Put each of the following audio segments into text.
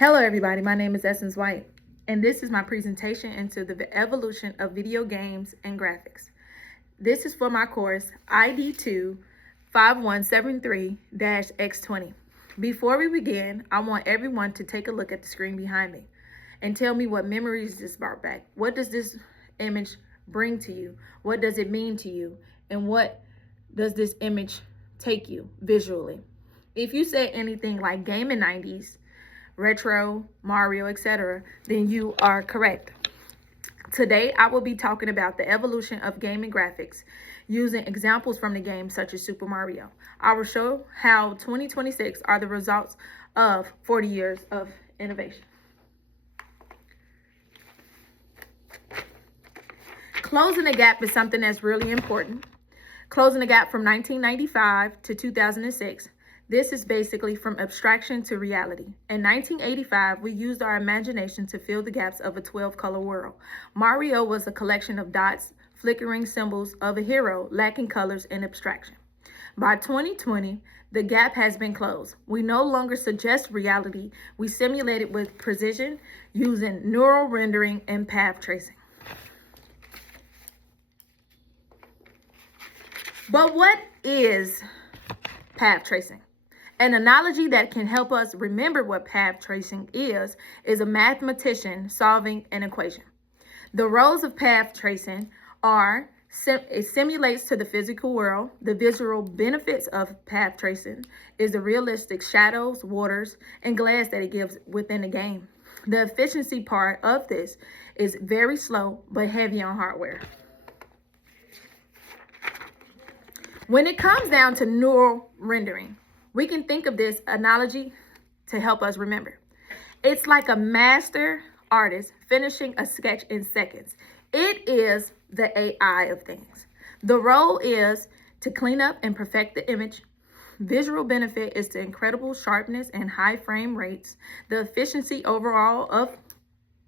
Hello everybody, my name is E.White, and this is my presentation into the evolution of video games and graphics. This is for my course ID2 5173-X20. Before we begin, I want everyone to take a look at the screen behind me and tell me what memories this brought back. What does this image bring to you? What does it mean to you? And what does this image take you visually? If you say anything like gaming 90s, retro, Mario, etc., then you are correct. Today, I will be talking about the evolution of gaming graphics using examples from the game such as Super Mario. I will show how 2026 are the results of 40 years of innovation. Closing the gap is something that's really important. Closing the gap from 1995 to 2006. This is basically from abstraction to reality. In 1985, we used our imagination to fill the gaps of a 12-color world. Mario was a collection of dots, flickering symbols of a hero lacking colors and abstraction. By 2020, the gap has been closed. We no longer suggest reality. We simulate it with precision using neural rendering and path tracing. But what is path tracing? An analogy that can help us remember what path tracing is a mathematician solving an equation. The roles of path tracing are it simulates to the physical world. The visual benefits of path tracing is the realistic shadows, waters, and glass that it gives within the game. The efficiency part of this is very slow but heavy on hardware. When it comes down to neural rendering, we can think of this analogy to help us remember. It's like a master artist finishing a sketch in seconds. It is the AI of things. The role is to clean up and perfect the image. Visual benefit is the incredible sharpness and high frame rates. The efficiency overall of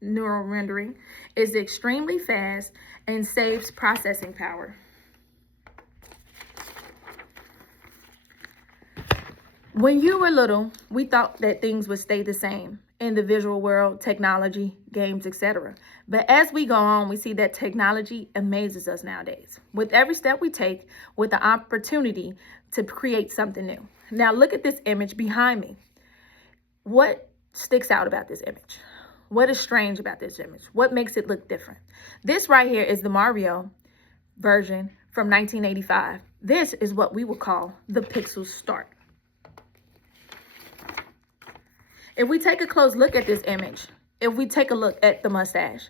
neural rendering is extremely fast and saves processing power. When you were little, we thought that things would stay the same in the visual world, technology, games, etc. But as we go on, we see that technology amazes us nowadays. With every step we take, with the opportunity to create something new. Now look at this image behind me. What sticks out about this image? What is strange about this image? What makes it look different? This right here is the Mario version from 1985. This is what we would call the pixel start. If we take a close look at this image, if we take a look at the mustache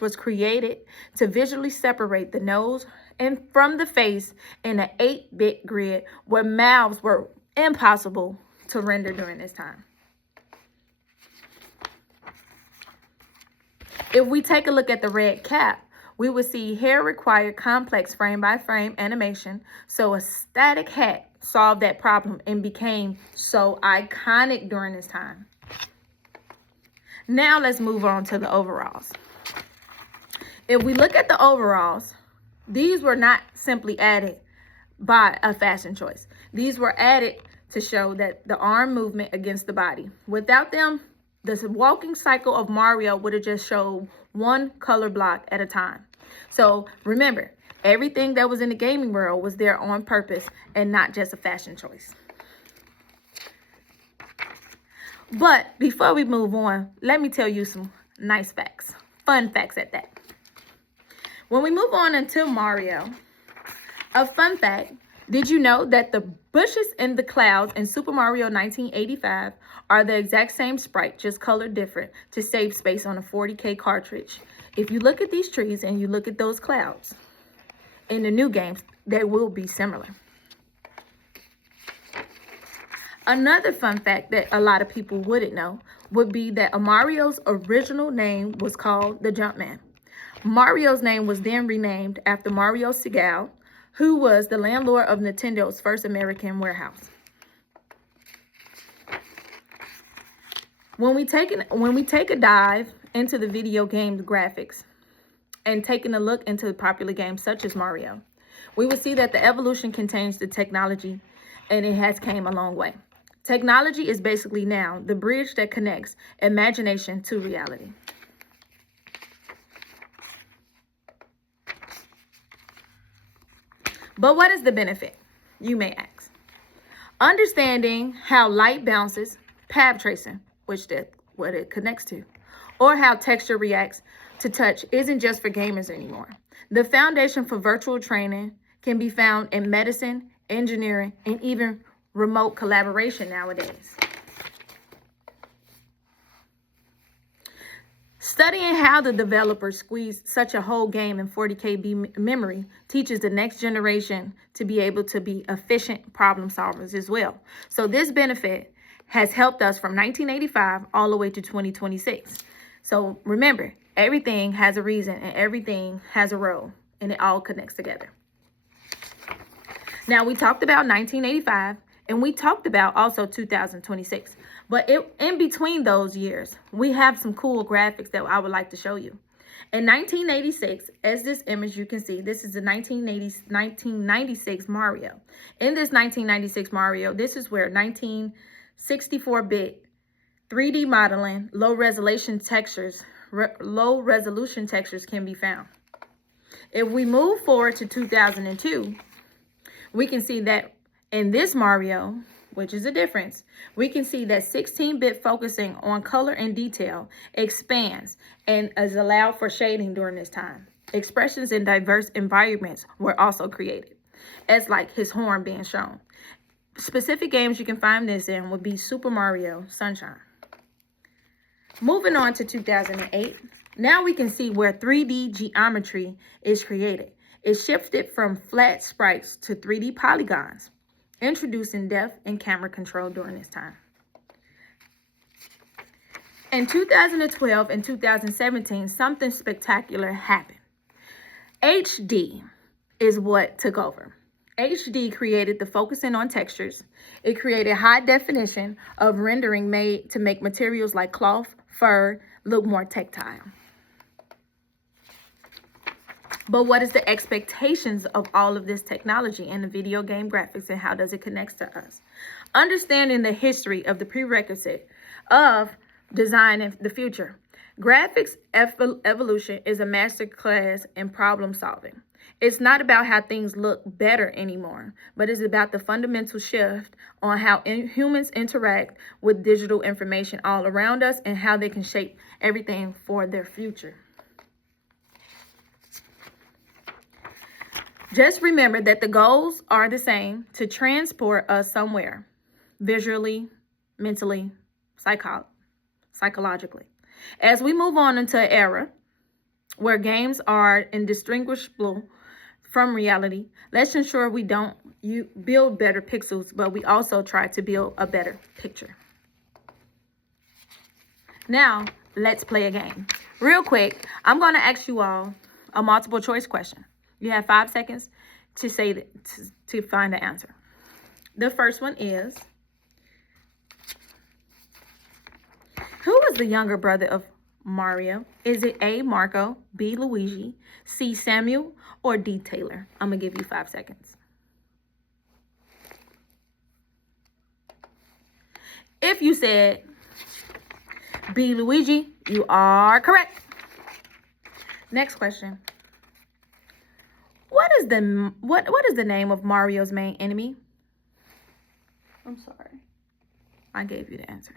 was created to visually separate the nose and from the face in an 8-bit grid where mouths were impossible to render during this time. If we take a look at the red cap, we would see hair required complex frame-by-frame animation, so a static hat solved that problem and became so iconic during this time. Now let's move on to the overalls. If we look at the overalls, these were not simply added by a fashion choice. These were added to show that the arm movement against the body. Without them, the walking cycle of Mario would have just showed one color block at a time. So remember, everything that was in the gaming world was there on purpose and not just a fashion choice. But before we move on, let me tell you some nice facts, fun facts at that. When we move on into Mario, a fun fact, did you know that the bushes in the clouds in Super Mario 1985 are the exact same sprite, just colored different to save space on a 40K cartridge? If you look at these trees and you look at those clouds, in the new games, they will be similar. Another fun fact that a lot of people wouldn't know would be that Mario's original name was called the Jumpman. Mario's name was then renamed after Mario Segal, who was the landlord of Nintendo's first American warehouse. When we take a dive into the video game graphics, and taking a look into the popular games such as Mario, we will see that the evolution contains the technology and it has came a long way. Technology is basically now the bridge that connects imagination to reality. But what is the benefit, you may ask? Understanding how light bounces, path tracing, which that's what it connects to, or how texture reacts to touch isn't just for gamers anymore. The foundation for virtual training can be found in medicine, engineering, and even remote collaboration nowadays. Studying how the developers squeezed such a whole game in 40 KB memory teaches the next generation to be able to be efficient problem solvers as well. So this benefit has helped us from 1985 all the way to 2026. So remember, everything has a reason and everything has a role, and it all connects together. Now, we talked about 1985 and we talked about also 2026. But in between those years, we have some cool graphics that I would like to show you. In 1986, as this image you can see, this is the 1996 Mario. In this 1996 Mario, this is where 1964-bit 3D modeling, low resolution textures can be found. If we move forward to 2002, we can see that in this Mario, which is a difference, we can see that 16-bit focusing on color and detail expands and is allowed for shading during this time. Expressions in diverse environments were also created, as like his horn being shown. Specific games you can find this in would be Super Mario Sunshine. Moving on to 2008, now we can see where 3D geometry is created. It shifted from flat sprites to 3D polygons, introducing depth and camera control during this time. In 2012 and 2017, something spectacular happened. HD is what took over. HD created the focusing on textures. It created high definition of rendering made to make materials like cloth, fur look more tactile. But what is the expectations of all of this technology and the video game graphics, and how does it connect to us? Understanding the history of the prerequisite of design in the future. Graphics evolution is a masterclass in problem solving. It's not about how things look better anymore, but it's about the fundamental shift on how humans interact with digital information all around us and how they can shape everything for their future. Just remember that the goals are the same: to transport us somewhere, visually, mentally, psychologically. As we move on into an era where games are indistinguishable from reality, let's ensure we don't build better pixels, but we also try to build a better picture. Now, let's play a game. Real quick, I'm going to ask you all a multiple choice question. You have 5 seconds to say to find the answer. The first one is, who was the younger brother of Mario? Is it A, Marco, B, Luigi, C, Samuel, or D, Taylor? I'm going to give you 5 seconds. If you said B, Luigi, you are correct. Next question. What is the name of Mario's main enemy? I'm sorry. I gave you the answer.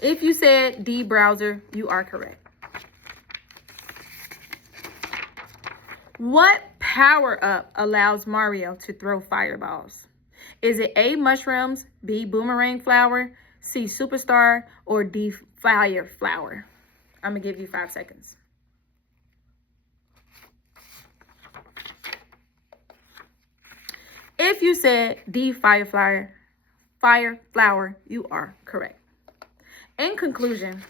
If you said D, Browser, you are correct. What power-up allows Mario to throw fireballs? Is it A, mushrooms, B, boomerang flower, C, superstar, or D, fire flower? I'm going to give you 5 seconds. If you said D, fire flower, you are correct. In conclusion,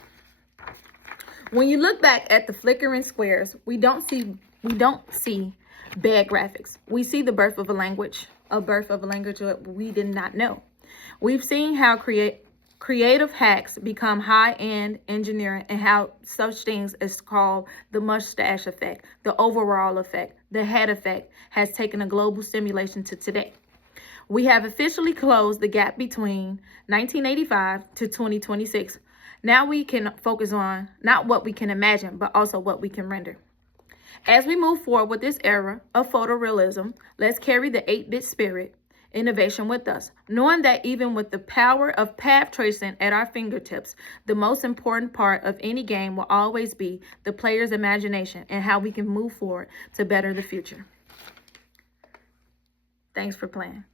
when you look back at the flickering squares, we don't see bad graphics. We see the birth of a language that we did not know. We've seen how creative hacks become high-end engineering, and how such things as called the mustache effect, the overall effect, the head effect has taken a global simulation to today. We have officially closed the gap between 1985 to 2026. Now we can focus on not what we can imagine, but also what we can render. As we move forward with this era of photorealism, let's carry the 8-bit spirit innovation with us, knowing that even with the power of path tracing at our fingertips, the most important part of any game will always be the player's imagination and how we can move forward to better the future. Thanks for playing.